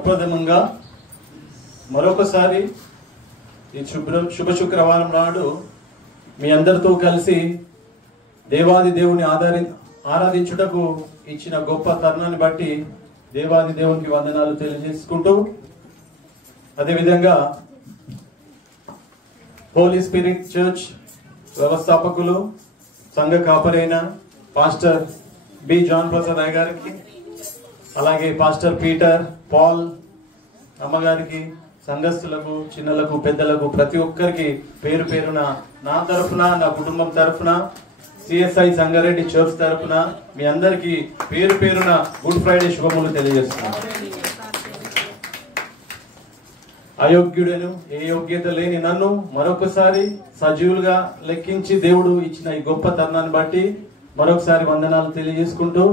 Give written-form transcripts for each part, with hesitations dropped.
ప్రప్రథమంగా మరొకసారి ఈ శుభ శుక్రవారం నాడు మీ అందరితో కలిసి దేవాది దేవుని ఆరాధించుటకు ఇచ్చిన గొప్ప తరుణాన్ని బట్టి దేవాది దేవునికి వందనాలు తెలియజేసుకుంటూ, అదేవిధంగా హోలీ స్పిరిట్ చర్చ్ వ్యవస్థాపకులు సంఘ కాపరైన పాస్టర్ బి జాన్ ప్రసాద్ అయ్య గారికి, అలాగే పాస్టర్ పీటర్ పాల్ అమ్మగారికి, సంఘస్థులకు, చిన్నలకు, పెద్దలకు, ప్రతి ఒక్కరికి పేరు పేరున నా తరఫున, నా కుటుంబం తరఫున, సిఎస్ఐ సంగారెడ్డి చర్చ్ తరఫున మీ అందరికి పేరు పేరున గుడ్ ఫ్రైడే శుభములు తెలియజేస్తున్నాను. అయోగ్యుడను, ఏ యోగ్యత లేని నన్ను మరొకసారి సజీవులుగా లెక్కించి దేవుడు ఇచ్చిన ఈ గొప్ప తరుణాన్ని బట్టి మరొకసారి వందనాలు తెలియజేసుకుంటూ,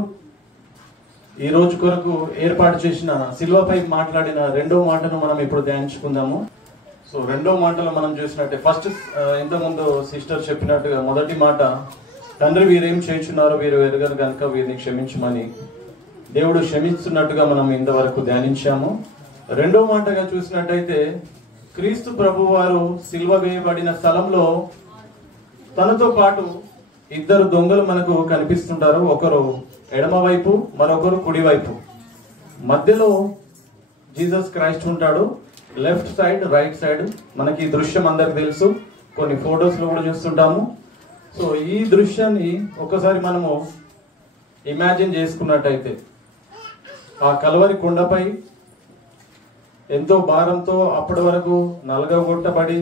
ఈ రోజు కొరకు ఏర్పాటు చేసిన సిల్వపై మాట్లాడిన రెండో మాటను మనం ఇప్పుడు ధ్యానించుకుందాము. సో రెండో మాటలో మనం చూసినట్టే, ఫస్ట్ ఇంతకుముందు సిస్టర్ చెప్పినట్టుగా మొదటి మాట, తండ్రి వీరేం చేయుచున్నారో వీరు ఎరగరు కనుక వీరిని క్షమించమని దేవుడు క్షమిస్తున్నట్టుగా మనం ఇంతవరకు ధ్యానించాము. రెండో మాటగా చూసినట్టయితే, క్రీస్తు ప్రభు వారు సిల్వ వేయబడిన స్థలంలో తనతో పాటు ఇద్దరు దొంగలు మనకు కనిపిస్తుంటారు. ఒకరు ఎడమ వైపు, మరొకరు కుడి వైపు. మధ్యలో జీసస్ క్రైస్ట్ ఉంటాడు. Left side, right side. మనకి ఈ దృశ్యం అందరికి తెలుసు, కొన్ని ఫొటోస్ లో కూడా చూస్తుంటాము. సో ఈ దృశ్యాన్ని ఒకసారి మనము ఇమాజిన్ చేసుకున్నట్టయితే, ఆ కల్వరి కొండపై ఎంతో భారంతో అప్పటి వరకు నలగగొట్టబడి,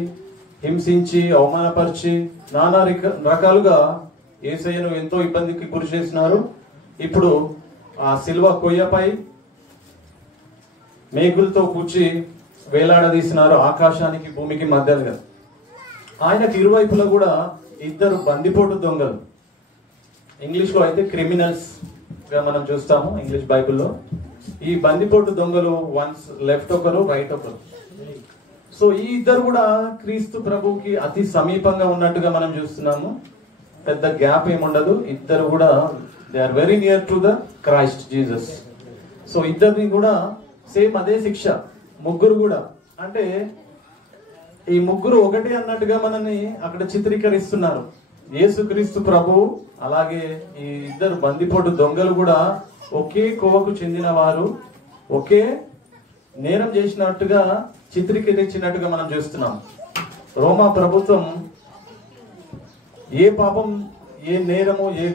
హింసించి, అవమానపరిచి, నానా రకాలుగా యేసయ్యను ఎంతో ఇబ్బందికి గురి చేసినారు. ఇప్పుడు ఆ సిల్వ కొయ్యపై మేకులతో కూర్చి వేలాడదీసినారు ఆకాశానికి భూమికి మధ్యలో. ఆయనకు ఇరువైపులా కూడా ఇద్దరు బందిపోటు దొంగలు, ఇంగ్లీష్ లో అయితే క్రిమినల్స్ గా మనం చూస్తాము ఇంగ్లీష్ బైబిల్లో. ఈ బందిపోటు దొంగలు వన్స్ లెఫ్ట్ ఒకరు, రైట్ ఒకరు. సో ఈ ఇద్దరు కూడా క్రీస్తు ప్రభుకి అతి సమీపంగా ఉన్నట్టుగా మనం చూస్తున్నాము. పెద్ద గ్యాప్ ఏముండదు. ఇద్దరు కూడా they are very near to the Christ Jesus. So ఇద్దరిని కూడా సేమ్ అదే శిక్ష. ముగ్గురు కూడా, అంటే ఈ ముగ్గురు ఒకటి అన్నట్టుగా మనల్ని అక్కడ చిత్రీకరిస్తున్నారు. యేసుక్రీస్తు ప్రభు, అలాగే ఈ ఇద్దరు బందిపోటు దొంగలు కూడా ఒకే కోవకు చెందిన వారు, ఒకే నేరం చేసినట్టుగా చిత్రీకరించినట్టుగా మనం చూస్తున్నాం. రోమా ప్రభుత్వం ఏ పాపం, ఏ నేరము, ఏ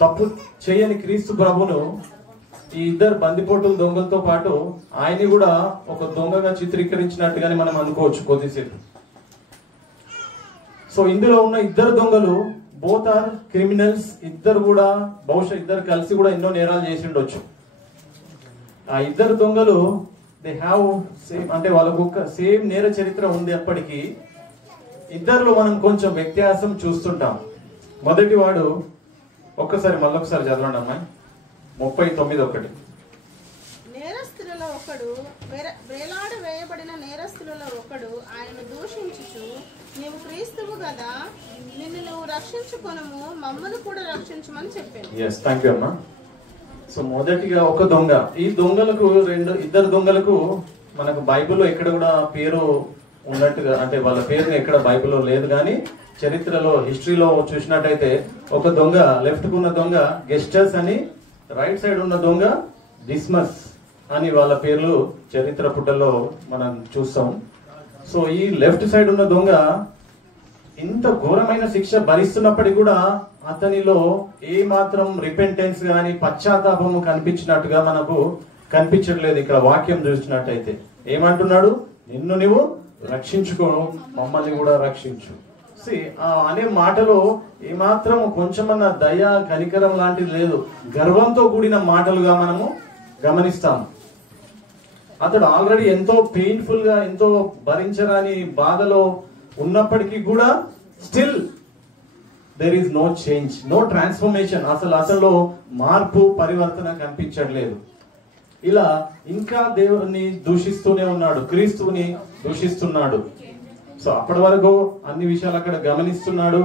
తప్పు చేయని క్రీస్తు ప్రభును ఈ ఇద్దరు బందిపోటుల దొంగలతో పాటు ఆయన్ని కూడా ఒక దొంగగా చిత్రీకరించినట్టుగానే మనం అనుకోవచ్చు కొద్దిసేపు. సో ఇందులో ఉన్న ఇద్దరు దొంగలు బోత్ ఆర్ క్రిమినల్స్. ఇద్దరు కూడా బహుశా ఇద్దరు కలిసి కూడా ఎన్నో నేరాలు చేసి ఉండొచ్చు. ఆ ఇద్దరు దొంగలు దే హ్యావ్ సేమ్, అంటే వాళ్ళకు సేమ్ నేర చరిత్ర ఉంది. అప్పటికి ఇద్దరిలో మనం కొంచెం వ్యత్యాసం చూస్తుంటాం. మొదటి వాడు, ఒక్కసారి మళ్ళొకసారి చదవండి అమ్మాయి, 39:1. నేరస్తులలో ఒకడు, వేలాడ వేయబడిన నేరస్తులలో ఒకడు ఆయనను దూషించుచు, నీవు క్రీస్తువు కదా, నిన్ను నువ్వు రక్షించుకొనుము, మమ్మల్ని కూడా రక్షించమని చెప్పాను. yes, thank you అమ్మా. సో మొదటిగా ఒక దొంగ. ఈ దొంగలకు ఇద్దరు దొంగలకు మనకు బైబిల్లో ఎక్కడ కూడా పేరు ఉన్నట్టుగా, అంటే వాళ్ళ పేరు ఎక్కడ బైబిల్లో లేదు, కానీ చరిత్రలో, హిస్టరీలో చూసినట్టయితే ఒక దొంగ, లెఫ్ట్ కు ఉన్న దొంగ గెస్టస్ అని, రైట్ సైడ్ ఉన్న దొంగ డిస్మస్ అని వాళ్ళ పేర్లు చరిత్ర పుటల్లో మనం చూస్తాం. సో ఈ లెఫ్ట్ సైడ్ ఉన్న దొంగ ఇంత ఘోరమైన శిక్ష భరిస్తున్నప్పటికీ కూడా అతనిలో ఏ మాత్రం రిపెంటెన్స్ గాని, పశ్చాత్తాపము కనిపించినట్టుగా మనకు కనిపించట్లేదు. ఇక్కడ వాక్యం చూసినట్టయితే ఏమంటున్నాడు? నిన్ను నువ్వు రక్షించుకో, మమ్మల్ని కూడా రక్షించు. అనే మాటలో ఏమాత్రం కొంచెమన్న దయ, కనికరం లాంటిది లేదు. గర్వంతో కూడిన మాటలుగా మనము గమనిస్తాం. అతడు ఆల్రెడీ ఎంతో పెయిన్ఫుల్ గా, ఎంతో భరించరాని బాధలో ఉన్నప్పటికీ కూడా still there is no change, no transformation. అసలు మార్పు, పరివర్తన కనిపించట్లేదు. ఇలా ఇంకా దేవుని దూషిస్తూనే ఉన్నాడు, క్రీస్తుని దూషిస్తున్నాడు. సో అప్పటి వరకు అన్ని విషయాలు అక్కడ గమనిస్తున్నాడు.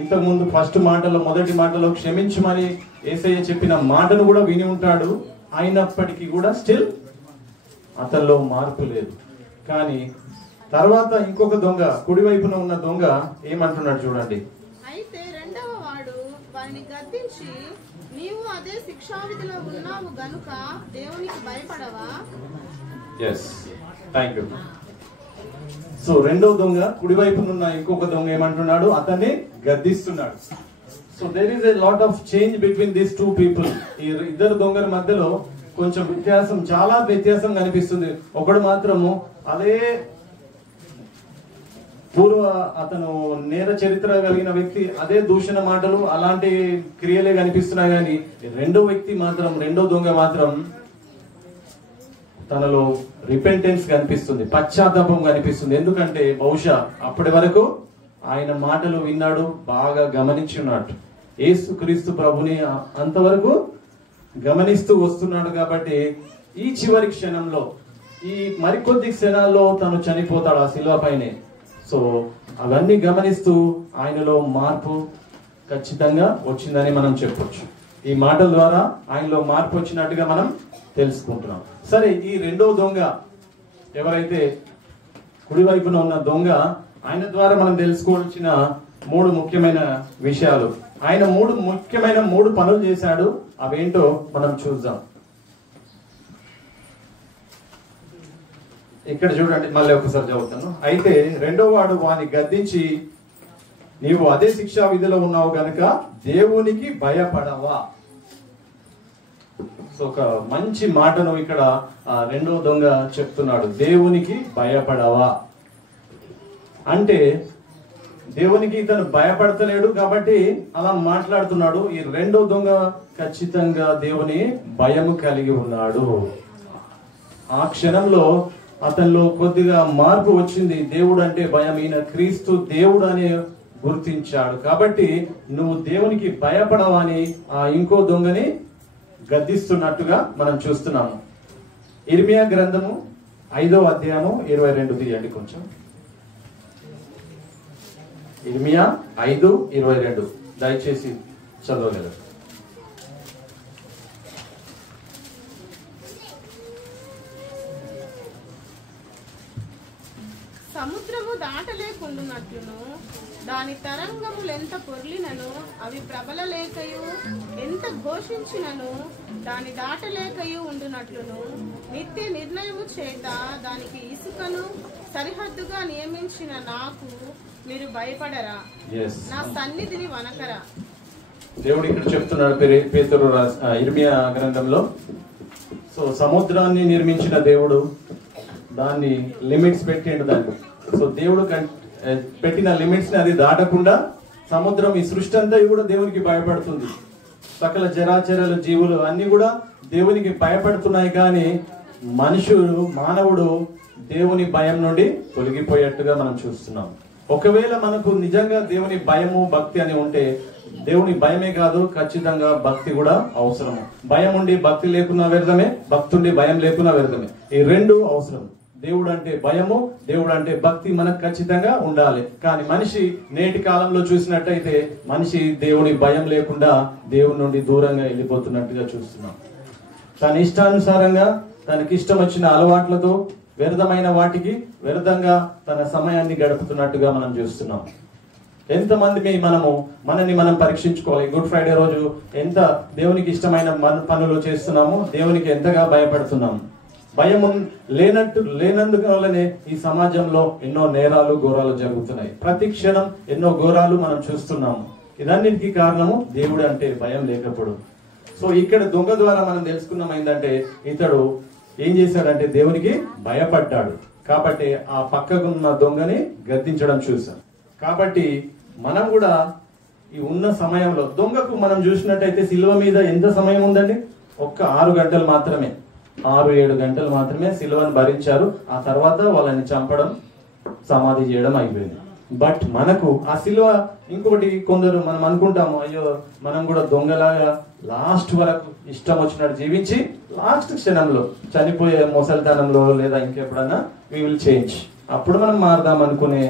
ఇంతకు ముందు ఫస్ట్ మాటలో, మొదటి మాటలో క్షమించమని యేసయ్య చెప్పిన మాటను కూడా విని ఉంటాడు. అయినప్పటికీ కూడా స్టిల్ అతనిలో మార్పు లేదు. కానీ తర్వాత ఇంకొక దొంగ, కుడివైపున ఉన్న దొంగ ఏమంటున్నాడు చూడండి. అయితే రెండవ వాడు వారిని గద్దించి, నీవు అదే శిక్షావిధిలో ఉన్నావు గనుక దేవునికి భయపడవా? Yes, thank you. సో రెండో దొంగ, కుడివైపున ఉన్న ఇంకొక దొంగ ఏమంటున్నాడు, అతన్ని గద్దిస్తున్నాడు. So there is a lot of change between these two people. ఈ ఇద్దరు దొంగల మధ్యలో కొంచెం వ్యత్యాసం, చాలా వ్యత్యాసం కనిపిస్తుంది. ఒకడు మాత్రము అదే పూర్వ అతను నేర చరిత్ర కలిగిన వ్యక్తి, అదే దూషణ మాటలు, అలాంటి క్రియలే కనిపిస్తున్నాయి. కానీ రెండో దొంగ మాత్రం తనలో రిపెంటెన్స్ కనిపిస్తుంది, పశ్చాత్తాపం కనిపిస్తుంది. ఎందుకంటే బహుశా అప్పటి వరకు ఆయన మాటలు విన్నాడు, బాగా గమనించి ఉన్నాడు, యేసుక్రీస్తు ప్రభుని అంతవరకు గమనిస్తూ వస్తున్నాడు. కాబట్టి ఈ చివరి క్షణంలో, ఈ మరికొద్ది క్షణాల్లో తను చనిపోతాడు ఆ శిలువ పైనే. సో అవన్నీ గమనిస్తూ ఆయనలో మార్పు ఖచ్చితంగా వచ్చిందని మనం చెప్పొచ్చు. ఈ మాటల ద్వారా ఆయనలో మార్పు వచ్చినట్టుగా మనం తెలుసుకుంటున్నాం. సరే, ఈ రెండో దొంగ ఎవరైతే కుడివైపున ఉన్న దొంగ, ఆయన ద్వారా మనం తెలుసుకోవాల్సిన 3 ముఖ్యమైన విషయాలు. ఆయన 3 ముఖ్యమైన 3 పనులు చేశాడు. అవేంటో మనం చూద్దాం. ఇక్కడ చూడండి, మళ్ళీ ఒకసారి చదువుతాను. అయితే రెండో వాడు వాని గద్దించి, నీవు అదే శిక్షా విధిలో ఉన్నావు గనుక దేవునికి భయపడవా? సో ఒక మంచి మాటను ఇక్కడ రెండో దొంగ చెప్తున్నాడు, దేవునికి భయపడవా అంటే దేవునికి ఇతను భయపడతలేడు కాబట్టి అలా మాట్లాడుతున్నాడు. ఈ రెండో దొంగ ఖచ్చితంగా దేవుని భయము కలిగి ఉన్నాడు. ఆ క్షణంలో అతనిలో కొద్దిగా మార్పు వచ్చింది. దేవుడు అంటే భయం, ఈయన క్రీస్తు దేవుడు అని గుర్తించాడు. కాబట్టి నువ్వు దేవునికి భయపడవని ఆ ఇంకో దొంగని గద్దిస్తున్నట్టుగా మనం చూస్తున్నాము. ఇర్మియా గ్రంథము 5వ అధ్యాయము 22 తీయండి కొంచెం. ఇర్మియా 5:22 దయచేసి చదవగలరు. సముద్రము దాటలేకుండునట్లును దాని తరంగములెంత పొర్లినను అవి ప్రబలలేకయు ఎంత ఘోషించినను దాని దాటలేకయు ఉండునట్లును నిత్య నిర్ణయము చేత దానికి ఇసుకను సరిహద్దుగా నియమించిన నాకు మీరు భయపడరా? నా సన్నిధిని వనకరా? దేవుడు ఇక్కడ చెప్తున్నాడు పేతురు ఇర్మియా గ్రంథంలో. సో సముద్రాన్ని నిర్మించిన దేవుడు దాన్ని లిమిట్స్ పెట్టిండు దాన్ని. సో దేవుడు పెట్టిన లిమిట్స్ ని అది దాటకుండా సముద్రం, ఈ సృష్టి అంతా కూడా దేవునికి భయపడుతుంది. సకల చరాచరాల జీవులు అన్ని కూడా దేవునికి భయపడుతున్నాయి. కానీ మానవుడు దేవుని భయం నుండి తొలగిపోయేట్టుగా మనం చూస్తున్నాం. ఒకవేళ మనకు నిజంగా దేవుని భయము, భక్తి అని ఉంటే, దేవుని భయమే కాదు, ఖచ్చితంగా భక్తి కూడా అవసరము. భయం ఉండి భక్తి లేకున్నా వ్యర్థమే, భక్తి ఉండి భయం లేకున్నా వ్యర్థమే. ఈ రెండు అవసరం. దేవుడు అంటే భయము, దేవుడు అంటే భక్తి మనకు ఖచ్చితంగా ఉండాలి. కానీ మనిషి నేటి కాలంలో చూసినట్టయితే మనిషి దేవుని భయం లేకుండా దేవుని నుండి దూరంగా వెళ్ళిపోతున్నట్టుగా చూస్తున్నాం. తన ఇష్టానుసారంగా తనకి ఇష్టం వచ్చిన అలవాట్లతో వ్యర్థమైన వాటికి వ్యర్థంగా తన సమయాన్ని గడుపుతున్నట్టుగా మనం చూస్తున్నాం. ఎంతమంది మనని మనం పరీక్షించుకోవాలి. గుడ్ ఫ్రైడే రోజు ఎంత దేవునికి ఇష్టమైన పనులు చేస్తున్నాము, దేవునికి ఎంతగా భయపడుతున్నాము. భయం లేనందువల్లనే ఈ సమాజంలో ఎన్నో నేరాలు, ఘోరాలు జరుగుతున్నాయి. ప్రతి క్షణం ఎన్నో ఘోరాలు మనం చూస్తున్నాము. ఇదన్నిటికీ కారణము దేవుడు అంటే భయం లేకపోవడం. సో ఇక్కడ దొంగ ద్వారా మనం తెలుసుకున్నాం ఏంటంటే, ఇతడు ఏం చేశాడంటే దేవునికి భయపడ్డాడు. కాబట్టి ఆ పక్కకున్న దొంగని గద్దించడం చూసాం. కాబట్టి మనం కూడా ఈ ఉన్న సమయంలో, దొంగకు మనం చూసినట్టయితే శిలువ మీద ఎంత సమయం ఉందండి? ఒక్క 6 గంటలు మాత్రమే, 6-7 గంటలు మాత్రమే శిలువను భరించారు. ఆ తర్వాత వాళ్ళని చంపడం, సమాధి చేయడం అయిపోయింది. బట్ మనకు ఆ శిలువ, ఇంకొకటి కొందరు మనం అనుకుంటాము, అయ్యో మనం కూడా దొంగలాగా లాస్ట్ వరకు ఇష్టం వచ్చినట్టు జీవించి లాస్ట్ క్షణంలో చనిపోయే ముసలితనంలో లేదా ఇంకెప్పుడన్నా వి విల్ చేంజ్, అప్పుడు మనం మారదాం అనుకునే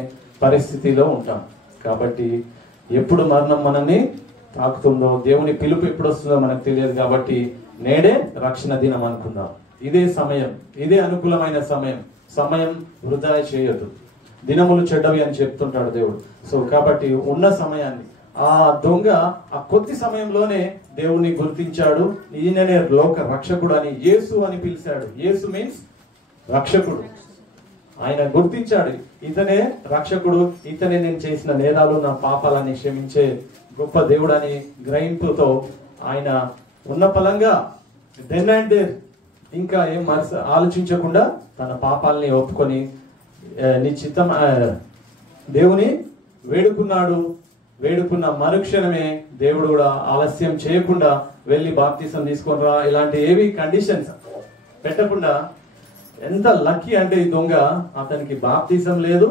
పరిస్థితిలో ఉంటాం. కాబట్టి ఎప్పుడు మరణం మనల్ని తాకుతుందో, దేవుని పిలుపు ఎప్పుడు వస్తుందో మనకు తెలియదు. కాబట్టి నేడే రక్షణ దినం అనుకుందాం. ఇదే సమయం, ఇదే అనుకూలమైన సమయం. సమయం వృధా చేయొద్దు, దినములు చెడ్డవి అని చెప్తుంటాడు దేవుడు. సో కాబట్టి ఉన్న సమయాన్ని ఆ దొంగ ఆ కొద్ది సమయంలోనే దేవుణ్ణి గుర్తించాడు. ఈయననే లోక రక్షకుడు అని, యేసు అని పిలిచాడు. యేసు మీన్స్ రక్షకుడు. ఆయన గుర్తించాడు, ఇతనే రక్షకుడు, ఇతనే నేను చేసిన నేరాలు, నా పాపాలని క్షమించే గొప్ప దేవుడు అని గ్రహింపుతో ఆయన ఉన్న పలంగా దెన్ అండ్ దేర్ ఇంకా ఏం ఆలోచించకుండా తన పాపాలని ఒప్పుకొని నిశ్చితం దేవుని వేడుకున్నాడు. వేడుకున్న మరుక్షణమే దేవుడు కూడా ఆలస్యం చేయకుండా వెళ్ళి బాప్తిసం తీసుకొని రా, ఇలాంటి ఏవి కండిషన్స్ పెట్టకుండా, ఎంత లక్కీ అంటే ఈ దొంగ, అతనికి బాప్తిసం లేదు,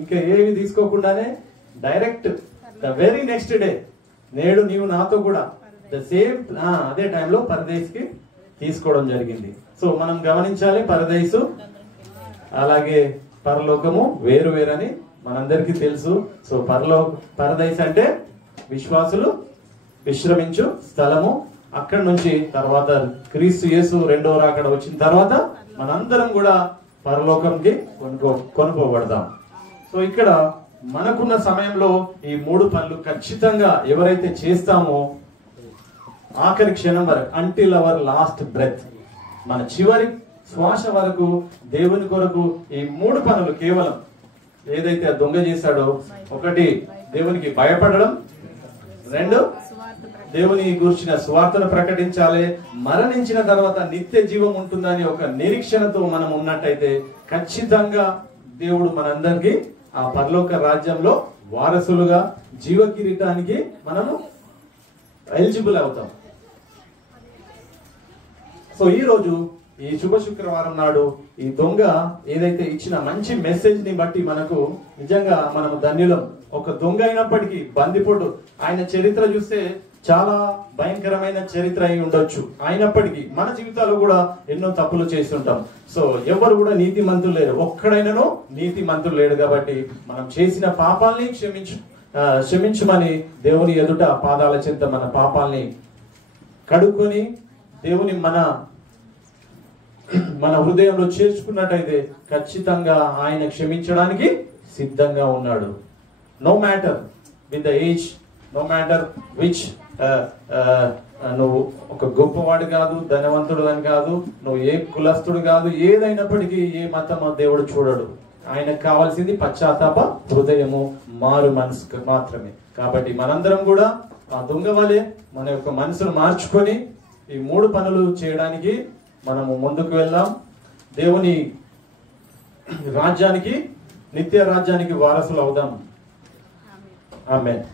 ఇంకా ఏమి తీసుకోకుండానే direct the very next day, నేడు నీవు నాతో కూడా ద సేమ్ అదే టైంలో పరదేశికి తీసుకోవడం జరిగింది. సో మనం గమనించాలి, పరదేశు అలాగే పరలోకము వేరు వేరని మనందరికీ తెలుసు. సో పరదేశ్ అంటే విశ్వాసులు విశ్రమించు స్థలము. అక్కడి నుంచి తర్వాత క్రీస్తు యేసు రెండవ రాకడ వచ్చిన తర్వాత మనందరం కూడా పరలోకంకి కొనుక్కోబడదాం. సో ఇక్కడ మనకున్న సమయంలో ఈ 3 పనులు ఖచ్చితంగా ఎవరైతే చేస్తామో ఆఖరి క్షణం వరకు, అంటిల్ అవర్ లాస్ట్ బ్రెత్, మన చివరి శ్వాస వరకు దేవుని కొరకు ఈ 3 పనులు కేవలం ఏదైతే ఆ దొంగ చేశాడో, 1 దేవునికి భయపడడం, 2 దేవుని గురించిన సువార్తను ప్రకటించాలి, మరణించిన తర్వాత నిత్య జీవం ఉంటుందని ఒక నిరీక్షణతో మనం ఉన్నట్టయితే ఖచ్చితంగా దేవుడు మనందరికీ ఆ పరలోక రాజ్యంలో వారసులుగా జీవ కిరీటానికి మనము ఎలిజిబుల్ అవుతాం. సో ఈ రోజు ఈ శుభ శుక్రవారం నాడు ఈ దొంగ ఏదైతే ఇచ్చిన మంచి మెసేజ్ ని బట్టి మనకు నిజంగా మనము ధన్యులం. ఒక దొంగ అయినప్పటికీ బందిపోటు, ఆయన చరిత్ర చూస్తే చాలా భయంకరమైన చరిత్ర అయి ఉండొచ్చు. అయినప్పటికీ మన జీవితాలు కూడా ఎన్నో తప్పులు చేస్తుంటాం. సో ఎవరు కూడా నీతి మంతులు లేరు, ఒక్కడైనానో నీతి మంతులు లేడు. కాబట్టి మనం చేసిన పాపాలని క్షమించమని దేవుని ఎదుట పాదాల చెంత మన పాపాలని కడుక్కొని దేవుని మన హృదయంలో చేర్చుకున్నట్టయితే ఖచ్చితంగా ఆయన క్షమించడానికి సిద్ధంగా ఉన్నాడు. No matter with the age, no matter which, నువ్వు ఒక గొప్పవాడు కాదు, ధనవంతుడు అని కాదు, నువ్వు ఏ కులస్తుడు కాదు, ఏదైనప్పటికీ ఏ మతమో దేవుడు చూడడు. ఆయనకు కావాల్సింది పశ్చాత్తాప హృదయము, మారు మనసు మాత్రమే. కాబట్టి మనందరం కూడా ఆ దొంగ వలె మన యొక్క మనసును మార్చుకొని ఈ 3 పనులు చేయడానికి మనము ముందుకు వెళ్దాం. దేవుని రాజ్యానికి, నిత్య రాజ్యానికి వారసులు అవుదాం. ఆమేన్.